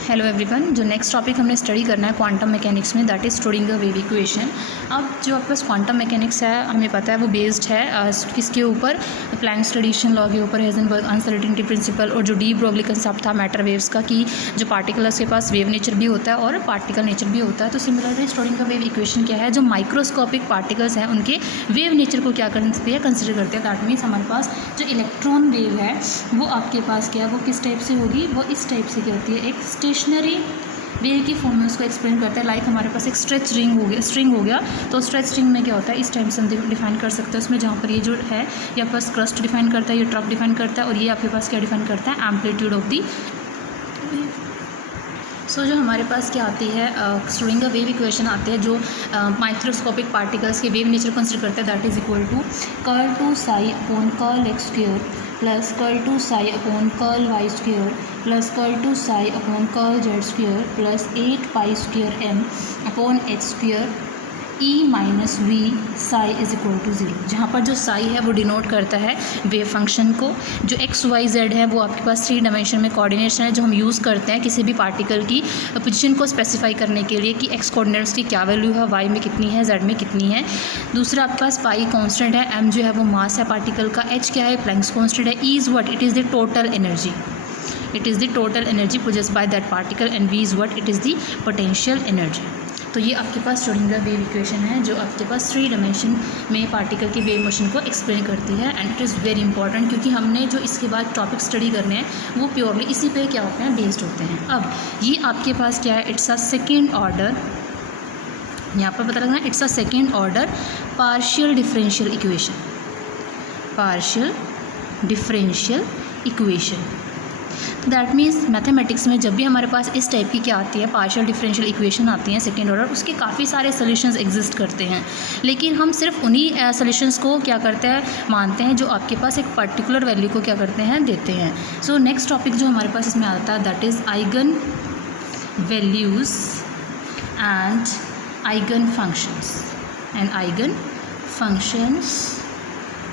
Hello everyone. जो next topic हमने study करना है क्वांटम मैकेनिक्स में, दैट इज़ स्टोरिंगर वेव इक्वेशन। अब जो आपके पास क्वांटम मैकेनिक्स है, हमें पता है वो बेस्ड है किसके ऊपर, प्लैंक्स ट्रेडिशन लॉ के ऊपर, हाइजेनबर्ग अनसर्टेनिटी प्रिंसिपल, और जो डी ब्रोगली कंसेप्ट था मैटर वेव्स का कि जो पार्टिकल्स के पास वेव नेचर भी होता है और पार्टिकल नेचर भी होता है। तो सिमिलरली स्टोरिंगर वेव इक्वेशन क्या है, जो माइक्रोस्कोपिक पार्टिकल्स हैं उनके वेव नेचर को क्या करते हैं, कंसिडर करते हैं। दैट मीन्स हमारे पास जो इलेक्ट्रॉन वेव है वो आपके पास क्या है, वो किस टाइप से होगी, वो इस टाइप से क्या होती है, एक स्टेशनरी वेव की फॉर्म में उसको एक्सप्लेन करता है। लाइक हमारे पास एक स्ट्रेच स्ट्रिंग हो गया, तो स्ट्रेच स्ट्रिंग में क्या होता है, इस टाइप से हम डिफाइन कर सकते हैं। उसमें जहाँ पर ये जो है, ये आपके पास क्रस्ट डिफाइन करता है, ये ट्रफ डिफाइन करता है, और ये आपके पास क्या डिफाइन करता है, एम्पलीट्यूड ऑफ दी। सो जो हमारे पास क्या आती है, स्टोरिंगर वेव इक्वेशन आती है जो माइक्रोस्कोपिक पार्टिकल्स के वेव नेचर कंसिडर करता है। That is equal to curl two psi upon curl x square plus curl two psi upon curl y square plus curl two psi upon curl z square plus 8 pi square m upon x square E minus V psi is equal to 0। जहाँ पर जो साई है वो denote करता है wave function को। जो x y Z है वो आपके पास 3 डायमेंशन में कोऑर्डिनेशन है जो हम यूज़ करते हैं किसी भी पार्टिकल की पोजीशन को स्पेसिफाई करने के लिए कि एक्स कोऑर्डिनेट्स की क्या वैल्यू है, वाई में कितनी है, जेड में कितनी है। दूसरा आपके पास पाई कांस्टेंट है, एम जो है वो मास है पार्टिकल का, एच क्या है, प्लैंक्स कांस्टेंट है, E is what, it is the total energy, it is the total energy produced by that particle, and V is what, it is the potential energy. तो ये आपके पास स्टोरिंगर वेव इक्वेशन है जो आपके पास 3 dimension में particle की wave motion को explain करती है। And it is very important क्योंकि हमने जो इसके बाद टॉपिक स्टडी करने हैं वो प्योरली इसी पे क्या होते हैं, बेस्ड होते हैं। अब ये आपके पास क्या है, इट्स अ सेकेंड ऑर्डर, यहाँ पर पता लगना है, it's a second order partial differential equation, partial differential equation. That means mathematics में जब भी हमारे पास इस टाइप की क्या आती है, पार्शियल डिफरेंशियल इक्वेशन आती हैं सेकेंड ऑर्डर, उसके काफ़ी सारे सॉल्यूशंस एग्जिस्ट करते हैं, लेकिन हम सिर्फ उन्हीं सॉल्यूशंस को क्या करते हैं, मानते हैं जो आपके पास एक पर्टिकुलर वैल्यू को क्या करते हैं, देते हैं। सो नेक्स्ट टॉपिक जो हमारे पास इसमें आता है that is eigen values and eigen functions, and eigen functions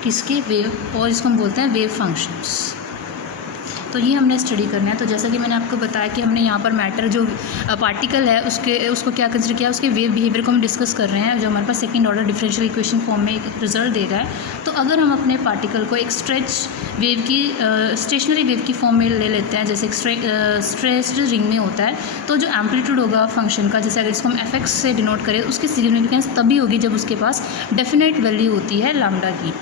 किसके, वेव, और इसको हम बोलते हैं वेव फंक्शंस। तो ये हमने स्टडी करना है। तो जैसा कि मैंने आपको बताया कि हमने यहाँ पर मैटर जो पार्टिकल है उसको क्या कंसिडर किया, उसके वेव बिहेवियर को हम डिस्कस कर रहे हैं जो हमारे पास second order differential equation form में एक रिजल्ट दे रहा है। तो अगर हम अपने पार्टिकल को एक स्ट्रेच वेव की स्टेशनरी वेव की फॉर्म में ले लेते हैं, जैसे स्ट्रेच्ड रिंग में होता है, तो जो एम्पलीट्यूड होगा फंक्शन का, जैसे अगर इसको हम एफ से डिनोट करें, उसकी सिग्निफिकेंस तभी होगी जब उसके पास डेफिनेट वैल्यू होती है लैम्डा की।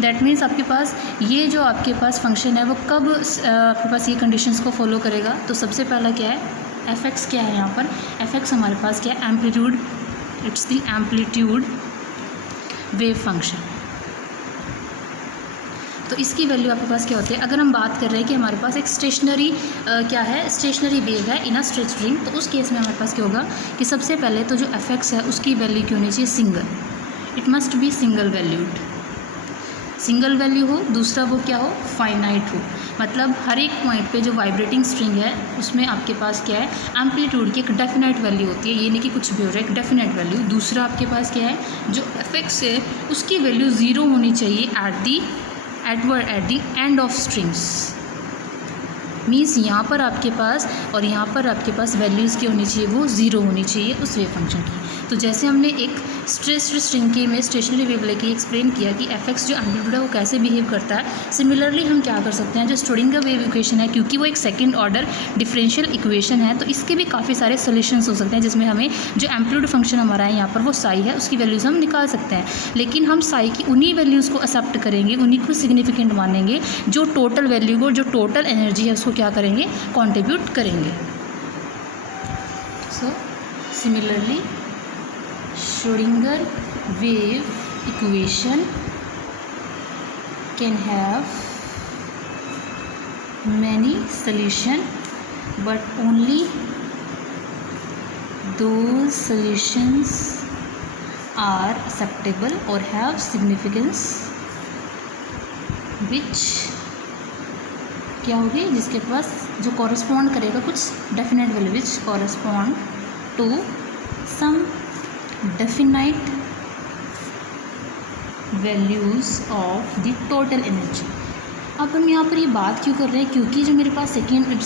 दैट मीन्स आपके पास ये जो आपके पास फंक्शन है वो कब आपके पास ये कंडीशंस को फॉलो करेगा। तो सबसे पहला क्या है, एफ एक्स क्या है, यहाँ पर एफ एक्स हमारे पास क्या है, amplitude, it's the amplitude wave function. तो इसकी वैल्यू आपके पास क्या होती है, अगर हम बात कर रहे हैं कि हमारे पास एक स्टेशनरी क्या है, स्टेशनरी वेव है इन अ स्ट्रेच रिंग, तो उस केस में हमारे पास क्या होगा कि सबसे पहले तो जो एफ एक्स है उसकी वैल्यू क्यों होनी चाहिए, single, it must be single valued, single value हो। दूसरा वो क्या हो, फाइनाइट हो, मतलब हर एक पॉइंट पे जो वाइब्रेटिंग स्ट्रिंग है उसमें आपके पास क्या है, एम्पलीट्यूड की एक डेफिनेट वैल्यू होती है, ये नहीं कि कुछ भी हो रहा है, एक डेफिनेट वैल्यू। दूसरा आपके पास क्या है, जो एफ एक्स है उसकी वैल्यू 0 होनी चाहिए at the end of strings. Means यहाँ पर आपके पास और यहाँ पर आपके पास वैल्यूज़ की होनी चाहिए, वो 0 होनी चाहिए उस वेव फंक्शन की। तो जैसे हमने एक स्ट्रेच्ड स्ट्रिंग के में स्टेशनरी वेव लेके एक्सप्लेन किया कि एफ एक्स जो एम्पलीट्यूड है वो कैसे बिहेव करता है, सिमिलरली हम क्या कर सकते हैं, जो स्टोरिंगर वेव इक्वेशन है, क्योंकि वो एक सेकंड ऑर्डर डिफरेंशियल इक्वेशन है, तो इसके भी काफ़ी सारे सोल्यूशंस हो सकते हैं जिसमें हमें जो एम्पलीट्यूड फंक्शन हमारा है यहाँ पर वो साई है, उसकी वैल्यूज़ हम निकाल सकते हैं। लेकिन हम साई की उन्हीं वैल्यूज़ को एक्सेप्ट करेंगे, उन्हीं को सिग्निफिकेंट मानेंगे जो टोटल वैल्यू को, जो टोटल एनर्जी है उसको क्या करेंगे, कॉन्ट्रीब्यूट करेंगे। So similarly Schrödinger wave equation can have many solutions, but only those solutions are acceptable or have significance which क्या होगी, जिसके पास जो कॉरस्पॉन्ड करेगा कुछ definite value, which correspond to some definite values of the total energy, अब हम यहाँ पर ये बात क्यों कर रहे हैं, क्योंकि जो मेरे पास सेकेंड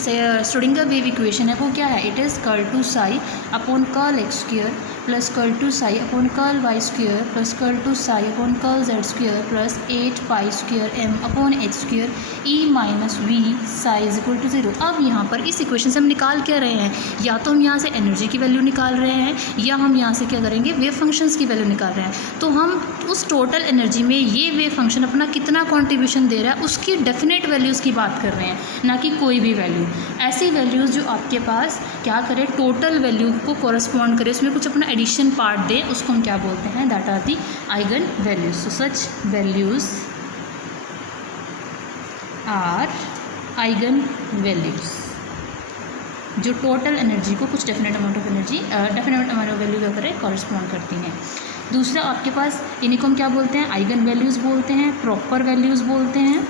श्रोडिंगर वेव इक्वेशन है वो क्या है, it is curl two psi upon curl x square plus curl two psi upon curl y square plus curl two psi upon curl z square plus 8 pi square m upon x square E minus V psi is equal to 0। अब यहाँ पर इस equation से हम निकाल क्या रहे हैं, या तो हम यहाँ से एनर्जी की वैल्यू निकाल रहे हैं या हम यहाँ से क्या करेंगे, वेव फंक्शंस की वैल्यू निकाल रहे हैं। तो हम उस टोटल एनर्जी में ये वेव फंक्शन अपना कितना कॉन्ट्रीब्यूशन दे रहा है उसकी डेफिनेट वैल्यूज़ की बात कर रहे हैं, ना कि कोई भी वैल्यू। ऐसी वैल्यूज़ जो आपके पास क्या करे, टोटल वैल्यू को कॉरस्पॉन्ड करे, उसमें कुछ अपना एडिशन पार्ट दे, उसको हम क्या बोलते हैं, that are the eigen values. So such values are eigen values जो टोटल एनर्जी को कुछ definite amount of energy definite amount of value क्या करें, कॉरस्पॉन्ड करती हैं। दूसरा आपके पास इन्हीं को हम क्या बोलते हैं, आइगन वैल्यूज़ बोलते हैं, प्रॉपर वैल्यूज़ बोलते हैं,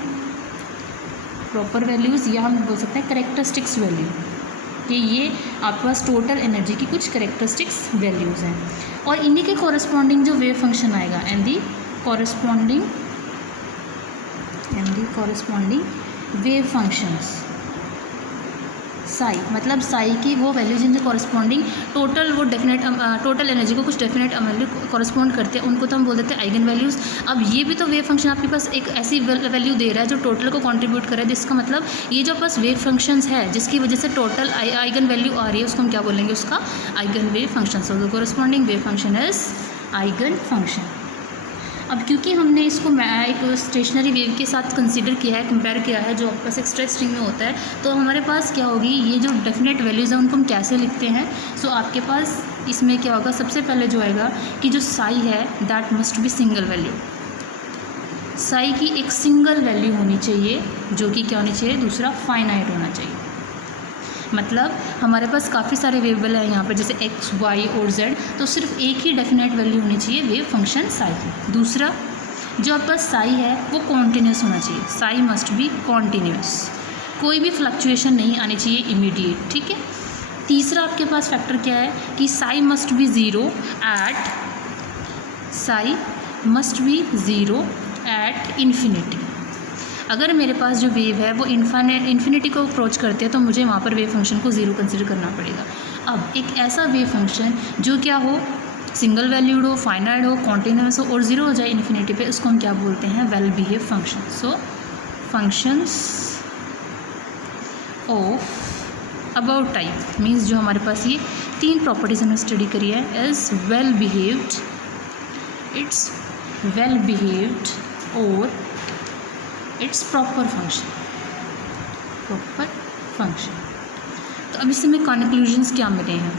प्रॉपर वैल्यूज़, या हम बोल सकते हैं करेक्टरिस्टिक्स वैल्यू, कि ये आपके पास टोटल एनर्जी की कुछ करेक्टरिस्टिक्स वैल्यूज़ हैं। और इन्हीं के कॉरस्पॉन्डिंग जो वेव फंक्शन आएगा and the corresponding wave functions Sai, मतलब साई की वो वैल्यू जिनसे कॉरस्पॉन्डिंग टोटल वो डेफिनेट टोटल एनर्जी को कुछ डेफिनेट वैल्यू कॉरस्पॉन्ड करते हैं, उनको तो हम बोल देते हैं आइगन वैल्यूज़। अब ये भी तो वेव फंक्शन आपके पास एक ऐसी वैल्यू दे रहा है जो टोटल को कंट्रीब्यूट कर रहा है, जिसका मतलब ये जो पास वेव फंक्शंस है जिसकी वजह से टोटल आइगन वैल्यू आ रही है, उसको हम क्या बोलेंगे, उसका eigen wave function. So the corresponding wave function is eigen function. अब क्योंकि हमने इसको एक स्टेशनरी वेव के साथ कंसीडर किया है, कंपेयर किया है, जो आपके पास एक स्ट्रेच स्ट्रिंग में होता है, तो हमारे पास क्या होगी, ये जो डेफिनेट वैल्यूज़ हैं उनको हम कैसे लिखते हैं। सो आपके पास इसमें क्या होगा, सबसे पहले जो आएगा कि जो साई है that must be single value, Sai की एक सिंगल वैल्यू होनी चाहिए, जो कि क्या होनी चाहिए, दूसरा फाइनाइट होना चाहिए। मतलब हमारे पास काफ़ी सारे वेरिएबल हैं यहाँ पर, जैसे एक्स वाई और जेड, तो सिर्फ एक ही डेफिनेट वैल्यू होनी चाहिए वेव फंक्शन साई की। दूसरा जो आपके पास साई है वो कॉन्टीन्यूस होना चाहिए, साई मस्ट बी कॉन्टीन्यूस, कोई भी फ्लक्चुएशन नहीं आनी चाहिए इमीडिएट, ठीक है। तीसरा आपके पास फैक्टर क्या है कि Sai must be zero at infinity. अगर मेरे पास जो वेव है वो इन्फिनिटी को अप्रोच करते हैं तो मुझे वहाँ पर वेव फंक्शन को ज़ीरो कंसिडर करना पड़ेगा। अब एक ऐसा वेव फंक्शन जो क्या हो, सिंगल वैल्यूड हो, फाइनाइट हो, कॉन्टीन्यूस हो और ज़ीरो हो जाए इन्फिनिटी पे, उसको हम क्या बोलते हैं, well behave function. So functions of about type means जो हमारे पास ये तीन प्रॉपर्टीज़ हमने स्टडी करी है, is well behaved, it's well behaved और इट्स प्रॉपर फंक्शन। तो अब इससे हमें कंक्लूजन्स क्या मिले हैं,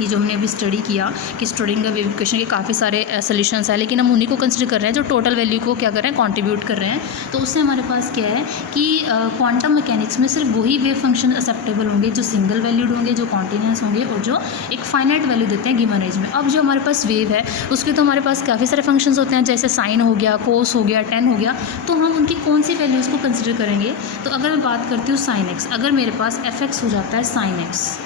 ये जो हमने अभी स्टडी किया कि श्रोडिंगर वेव इक्वेशन के काफ़ी सारे सॉल्यूशंस हैं, लेकिन हम उन्हीं को कंसिडर कर रहे हैं जो टोटल वैल्यू को क्या कर रहे हैं, कंट्रीब्यूट कर रहे हैं। तो उससे हमारे पास क्या है कि क्वांटम मैकेनिक्स में सिर्फ वही वेव फंक्शन एक्सेप्टेबल होंगे जो सिंगल वैल्यूड होंगे, जो कॉन्टीन्यूस होंगे और जो एक फाइनाइट वैल्यू देते हैं गिवन रेंज में। अब जो हमारे पास वेव है उसके तो हमारे पास काफ़ी सारे फंक्शंस होते हैं, जैसे साइन हो गया, कोस हो गया, टेन हो गया, तो हम उनकी कौन सी वैल्यूज़ को कंसिडर करेंगे। तो अगर मैं बात करती हूँ साइन एक्स, अगर मेरे पास एफ एक्स हो जाता है साइन एक्स,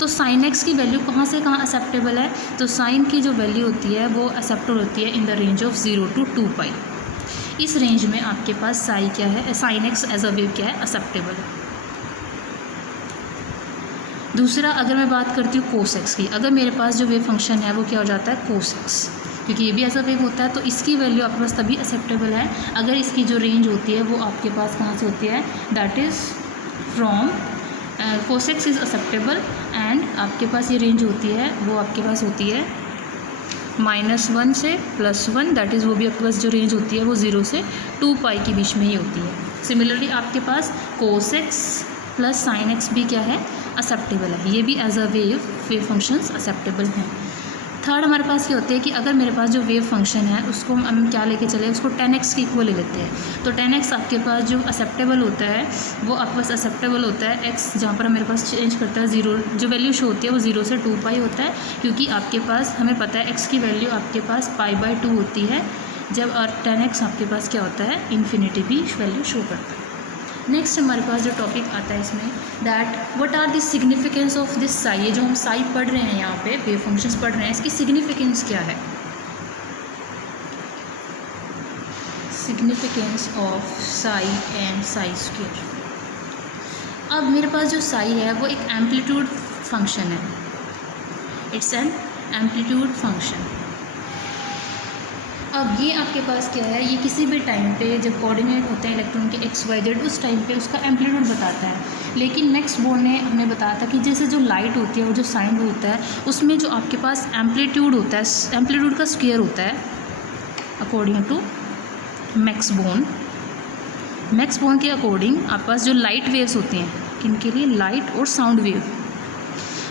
तो साइन एक्स की वैल्यू कहाँ से कहाँ एक्सेप्टेबल है, तो साइन की जो वैल्यू होती है वो एक्सेप्टेबल होती है in the range of 0 to 2 pi. इस रेंज में आपके पास साई क्या है, sine x as a wave क्या है, एक्सेप्टेबल है। दूसरा अगर मैं बात करती हूँ कोस एक्स की, अगर मेरे पास जो वेव फंक्शन है वो क्या हो जाता है, कोस एक्स, क्योंकि ये भी एज अ वेव होता है, तो इसकी वैल्यू आपके पास तभी एक्सेप्टेबल है अगर इसकी जो रेंज होती है वो आपके पास कहाँ से होती है, that is from cos x is acceptable and आपके पास ये रेंज होती है वो आपके पास होती है -1 से +1, दैट इज़ वो भी आपके पास जो रेंज होती है वो 0 से 2 पाई के बीच में ही होती है। सिमिलरली आपके पास cos x plus sine x भी क्या है, एक्सेप्टेबल है, ये भी as a wave functions acceptable हैं। थर्ड हमारे पास क्या होती है कि अगर मेरे पास जो वेव फंक्शन है उसको हम क्या लेके चले, उसको 10x की इक्वल ले लेते हैं, तो 10x आपके पास जो एक्सेप्टेबल होता है वो आपके पास एक्सेप्टेबल होता है x जहाँ पर मेरे पास चेंज करता है 0, जो वैल्यू शो होती है वो 0 से 2 पाई होता है, क्योंकि आपके पास हमें पता है x की वैल्यू आपके पास π/2 होती है जब, और 10x आपके पास क्या होता है, इन्फिनिटी भी वैल्यू शो करता है। नेक्स्ट हमारे पास जो टॉपिक आता है इसमें, that what are the significance of this psi, ये जो हम साई पढ़ रहे हैं यहाँ पे वेव फंक्शंस पढ़ रहे हैं, इसकी सिग्निफिकेंस क्या है। Significance of Sai and Sai square. अब मेरे पास जो साई है वो एक एम्पलीट्यूड फंक्शन है, इट्स एन एम्पलीट्यूड फंक्शन। अब ये आपके पास क्या है, ये किसी भी टाइम पे जब कोऑर्डिनेट होते हैं इलेक्ट्रॉन के एक्स वाई जेड, उस टाइम पे उसका एम्पलीट्यूड बताता है। लेकिन नेक्स्ट बोर्ड ने हमें बताया था कि जैसे जो लाइट होती है वो जो साइन होता है उसमें जो आपके पास एम्पलीट्यूड होता है, एम्पलीट्यूड का स्क्वायर होता है according to Max Born. Max Born के अकॉर्डिंग आपके पास जो लाइट वेव्स होती हैं, किनके लिए, लाइट और साउंड वेव,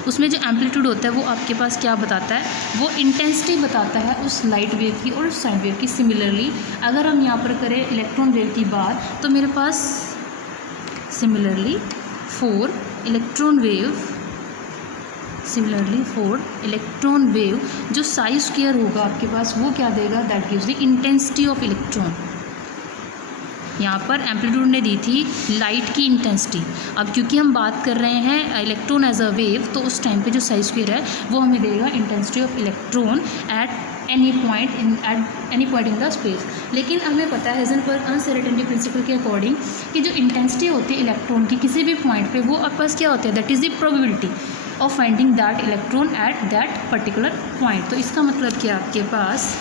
उसमें जो एम्पलीट्यूड होता है वो आपके पास क्या बताता है, वो इंटेंसिटी बताता है उस लाइट वेव की और साउंड वेव की। सिमिलरली अगर हम यहाँ पर करें इलेक्ट्रॉन वेव की बात, तो मेरे पास सिमिलरली फॉर इलेक्ट्रॉन वेव जो साई स्क्वायर होगा आपके पास वो क्या देगा, that gives the intensity of electron. यहाँ पर एम्पलीट्यूड ने दी थी लाइट की इंटेंसिटी। अब क्योंकि हम बात कर रहे हैं इलेक्ट्रॉन एज अ वेव, तो उस टाइम पे जो साई स्क्वायर है वो हमें देगा intensity of electron at any point in the space. लेकिन हमें पता है हाइजेनबर्ग अनसर्टेनिटी प्रिंसिपल के अकॉर्डिंग कि जो इंटेंसिटी होती है इलेक्ट्रॉन की किसी भी पॉइंट पे, वो आपके पास क्या होती है, that is the probability of finding that electron at that particular point. तो इसका मतलब क्या, आपके पास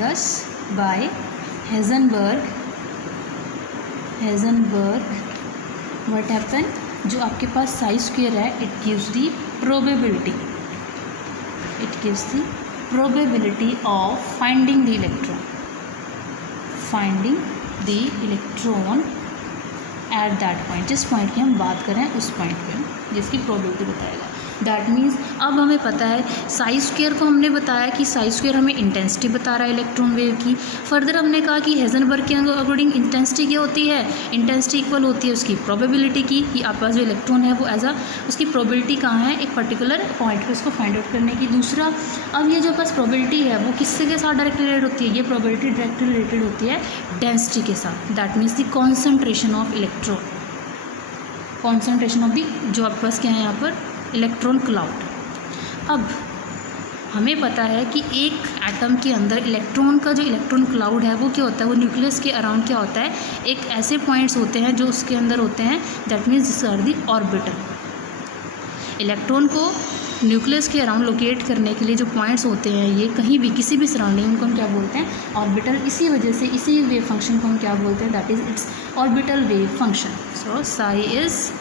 10 बाय हाइजेनबर्ग व्हाट हैपन, जो आपके पास साई स्क्वायर है, it gives the probability of finding the electron at that point. जिस पॉइंट की हम बात कर रहे हैं उस पॉइंट पे जिसकी प्रोबेबिलिटी बताएगा। दैट मीन्स अब हमें पता है साई स्क्वायर को हमने बताया कि साई स्क्वायर हमें इंटेंसिटी बता रहा है इलेक्ट्रॉन वेव की। फर्दर हमने कहा कि हाइजेनबर्ग के अकॉर्डिंग इंटेंसिटी क्या होती है, इंटेंसिटी इक्वल होती है उसकी प्रोबेबिलिटी की, कि आपके पास जो इलेक्ट्रॉन है वो एज अ उसकी प्रोबेबिलिटी कहाँ है, एक पर्टिकुलर पॉइंट पर उसको फाइंड आउट करने की। दूसरा, अब ये जो पास प्रोबेबिलिटी है वो किससे के साथ डायरेक्टली रिलेटेड होती है, ये प्रोबेबिलिटी डायरेक्टली रिलेटेड होती है डेंसिटी के साथ। That means the concentration of electron, concentration of the जो आपके पास क्या है यहाँ पर, इलेक्ट्रॉन क्लाउड। अब हमें पता है कि एक एटम के अंदर इलेक्ट्रॉन का जो इलेक्ट्रॉन क्लाउड है वो क्या होता है, वो न्यूक्लियस के अराउंड क्या होता है, एक ऐसे पॉइंट्स होते हैं जो उसके अंदर होते हैं, that means this are the orbital. Electron को न्यूक्लियस के अराउंड लोकेट करने के लिए जो पॉइंट्स होते हैं, ये कहीं भी किसी भी सराउंडिंग, उनको हम क्या बोलते हैं, ऑर्बिटल। इसी वजह से इसी वेव फंक्शन को हम क्या बोलते हैं, that is its orbital wave function. So psi is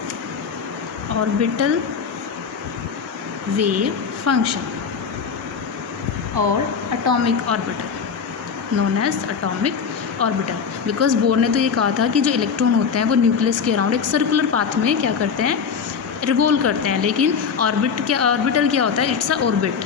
orbital wave function और atomic orbital known as atomic orbital. Because Bohr ने तो ये कहा था कि जो इलेक्ट्रॉन होते हैं वो न्यूक्लियस के अराउंड एक सर्कुलर पाथ में क्या करते हैं, रिवॉल्व करते हैं। लेकिन ऑर्बिटल क्या होता है, इट्स अ ऑर्बिट।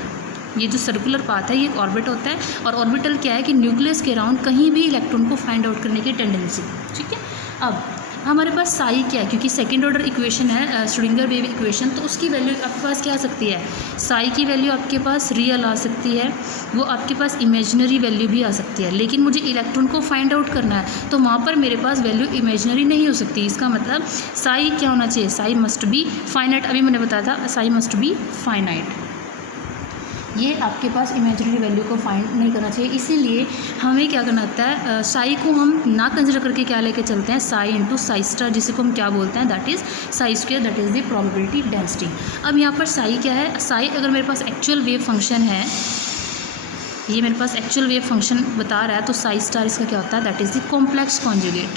ये जो सर्कुलर पाथ है ये एक ऑर्बिट होता है, और ऑर्बिटल क्या है कि न्यूक्लियस के अराउंड कहीं भी इलेक्ट्रॉन को फाइंड आउट करने की टेंडेंसी। ठीक है, अब हमारे पास साई क्या है, क्योंकि सेकेंड ऑर्डर इक्वेशन है श्रोडिंगर वेव इक्वेशन, तो उसकी वैल्यू आपके पास क्या आ सकती है, साई की वैल्यू आपके पास रियल आ सकती है, वो आपके पास इमेजिनरी वैल्यू भी आ सकती है। लेकिन मुझे इलेक्ट्रॉन को फाइंड आउट करना है तो वहाँ पर मेरे पास वैल्यू इमेजिनरी नहीं हो सकती। इसका मतलब साई क्या होना चाहिए, साई मस्ट बी फाइनाइट। अभी मैंने बताया था साई मस्ट बी फाइनाइट। ये आपके पास इमेजिनरी वैल्यू को फाइंड नहीं करना चाहिए। इसीलिए हमें क्या करना होता है, साई को हम ना कंसिडर करके क्या लेके चलते हैं, साई इंटू साई स्टार, जिसे को हम क्या बोलते हैं, that is Sai square, that is the probability density. अब यहाँ पर साई क्या है, साई अगर मेरे पास एक्चुअल वेव फंक्शन है, ये मेरे पास एक्चुअल वेव फंक्शन बता रहा है, तो साई स्टार इसका क्या होता है, that is the complex conjugate.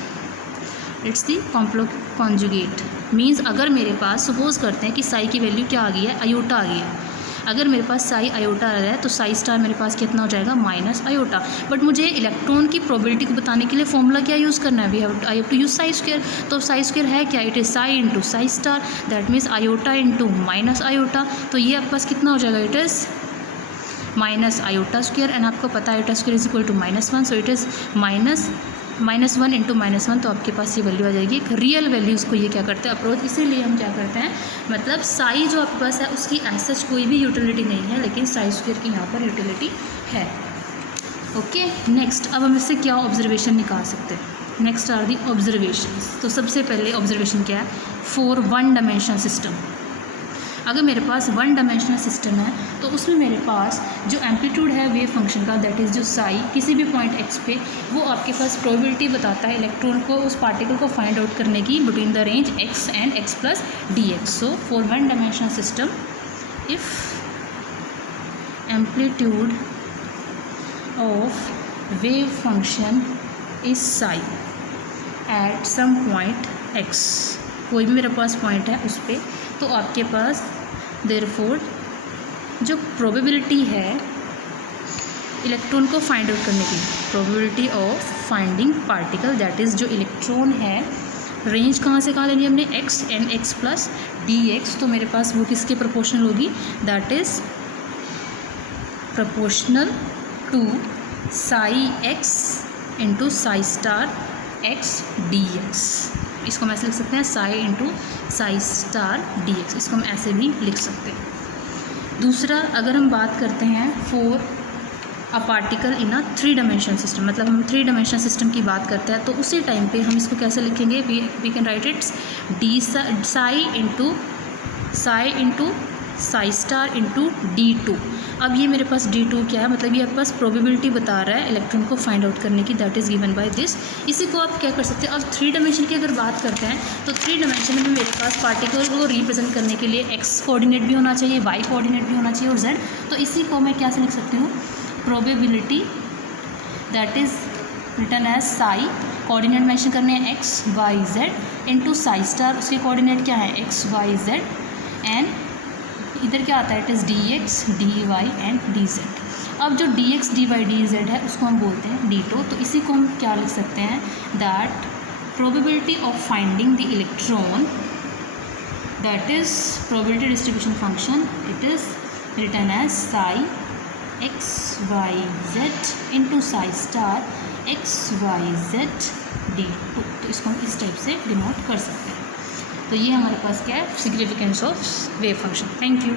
It's the complex conjugate means अगर मेरे पास सपोज करते हैं कि साई की वैल्यू क्या आ गई है, आयोटा आ गई है। अगर मेरे पास साई आयोटा आ रहा है तो साई स्टार मेरे पास कितना हो जाएगा, माइनस आयोटा। बट मुझे इलेक्ट्रॉन की प्रोबेबिलिटी को बताने के लिए फॉर्मूला क्या यूज़ करना है, I have to use psi square. तो साई स्क्वायर है क्या, it is psi into psi star, that means iota into minus iota. तो ये आपके पास कितना हो जाएगा, it is minus iota square, and आपको पता है iota square is equal to -1, so it is -1 into -1। तो आपके पास ये वैल्यू आ जाएगी, एक रियल वैल्यू उसको ये क्या करते हैं, अप्रोच। इसीलिए हम क्या करते हैं, मतलब साई जो आपके पास है उसकी एज सच कोई भी यूटिलिटी नहीं है, लेकिन साई स्क्वायर की यहाँ पर यूटिलिटी है। ओके, नेक्स्ट अब हम इससे क्या ऑब्जर्वेशन निकाल सकते हैं, नेक्स्ट आर दी ऑब्जर्वेशंस। तो सबसे पहले ऑब्जर्वेशन क्या है, फॉर वन डायमेंशन सिस्टम। अगर मेरे पास वन डायमेंशनल सिस्टम है तो उसमें मेरे पास जो एम्पलीट्यूड है वेव फंक्शन का, दैट इज़ जो साई किसी भी पॉइंट एक्स पे, वो आपके पास प्रोबेबिलिटी बताता है इलेक्ट्रॉन को, उस पार्टिकल को फाइंड आउट करने की between the range x and x plus d x. So for one dimensional system, if amplitude of wave function is psi at some point x, कोई भी मेरे पास पॉइंट है उस पर, तो आपके पास देयरफॉर जो प्रोबेबिलिटी है इलेक्ट्रॉन को फाइंड आउट करने की, probability of finding particle, that is जो इलेक्ट्रॉन है, रेंज कहाँ से कहाँ लेनी है हमने, x and x plus d x, तो मेरे पास वो किसके प्रोपोर्शनल होगी, that is proportional to psi x into psi star x d x. इसको हम ऐसे लिख सकते हैं psi into psi star d x, इसको हम ऐसे भी लिख सकते हैं. दूसरा, अगर हम बात करते हैं for a particle in a three dimensional system, मतलब हम थ्री डायमेंशनल सिस्टम की बात करते हैं, तो उसी टाइम पे हम इसको कैसे लिखेंगे, we can write its d psi into psi star into D2. अब ये मेरे पास D2 क्या है, मतलब ये आपके पास प्रोबेबिलिटी बता रहा है इलेक्ट्रॉन को फाइंड आउट करने की, that is given by this. इसी को आप क्या कर सकते हैं, अब थ्री डायमेंशन की अगर बात करते हैं तो थ्री डायमेंशन में मेरे पास पार्टिकल को रिप्रेजेंट करने के लिए एक्स कोऑर्डिनेट भी होना चाहिए, वाई कोऑर्डिनेट भी होना चाहिए और जेड. तो इसी को मैं क्या से लिख सकती हूँ, probability that is written as psi, coordinate mention करने हैं x y z into psi star, उसके कोऑर्डिनेट क्या है एक्स वाई जेड, एंड इधर क्या आता है, it is d x d y and d z. अब जो d x d y d z है उसको हम बोलते हैं D2. तो इसी को हम क्या लिख सकते हैं, that probability of finding the electron, that is probability distribution function, it is written as psi x y z into psi star x y z D2. तो इसको हम इस टाइप से डिनोट कर सकते हैं. तो ये हमारे पास क्या है, significance of wave function. Thank you.